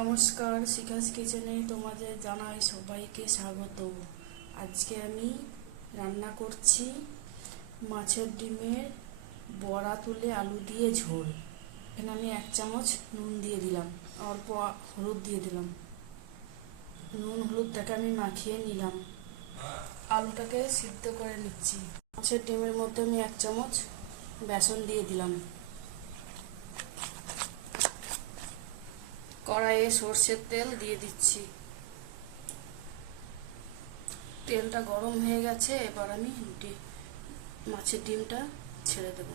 নমস্কার, শিখাস কিচেনে তোমাদের জানাই সবাইকে স্বাগত। আজকে আমি রান্না করছি মাছের ডিমের বড়া তুলে আলু দিয়ে ঝোল। এখানে আমি 1 চামচ নুন দিয়ে দিলাম, অল্প হলুদ দিয়ে দিলাম। নুন হলুদটাকে আমি মাখিয়ে নিলাম, আলুটাকে সিদ্ধ করে নিচ্ছি। মাছের ডিমের মধ্যে আমি 1 চামচ বেসন দিয়ে দিলাম। কড়াইয়ে সর্ষের তেল দিয়ে দিচ্ছি। তেলটা গরম হয়ে গেছে, এবার আমি মাছের ডিমটা ছেড়ে দেব।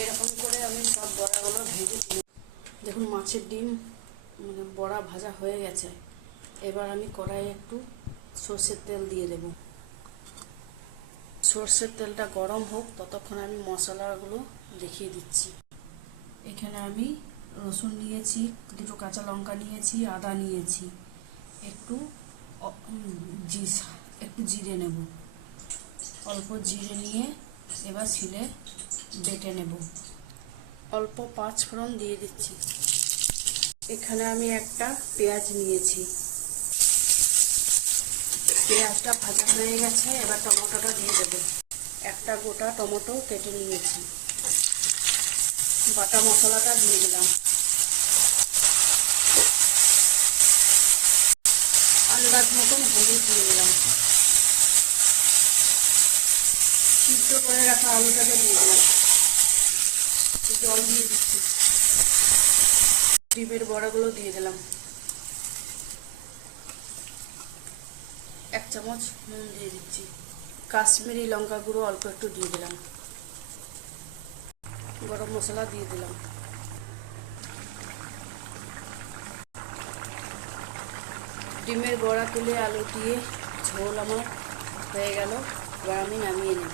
এরকম করে আমি সব বড়াগুলো ভেজে নিই। দেখুন মাছের ডিম বড়া ভাজা হয়ে গেছে। এবার আমি কড়াইয়ে একটু সর্ষের তেল দিয়ে দেব। সর্ষের তেলটা গরম হোক, ততক্ষণ আমি মশলাগুলো দেখিয়ে দিচ্ছি। এখানে আমি রসুন নিয়েছি, 2টো কাঁচা লঙ্কা নিয়েছি, আদা নিয়েছি, একটু জিরে নেব। অল্প জিরে নিয়ে এবার শিলে বেটে নেব। অল্প 5 ফোড়ন দিয়ে দিচ্ছি। এখানে আমি একটা পেঁয়াজ নিয়েছি। পেঁয়াজটা ভাজা হয়ে গেছে, এবার টমেটোটা দিয়ে দেবো। একটা গোটা টমেটো কেটে নিয়েছি। বাটা মশলাটা দিয়ে দিলাম। আন্দাজ মতন হলুদ দিয়ে দিলাম। সিদ্ধ করে রাখা আলুটাকে দিয়ে দিলাম। জল দিয়ে দিচ্ছি। ডিমের বড়াগুলো দিয়ে দিলাম। 1 চামচ নুন দিয়ে দিচ্ছি। কাশ্মীরি লঙ্কা গুঁড়ো অল্প একটু দিয়ে দিলাম। গরম মশলা দিয়ে দিলাম। ডিমের বড়া তুলে আলু দিয়ে ঝোল আমার হয়ে গেল। এবার আমি নামিয়ে নেব।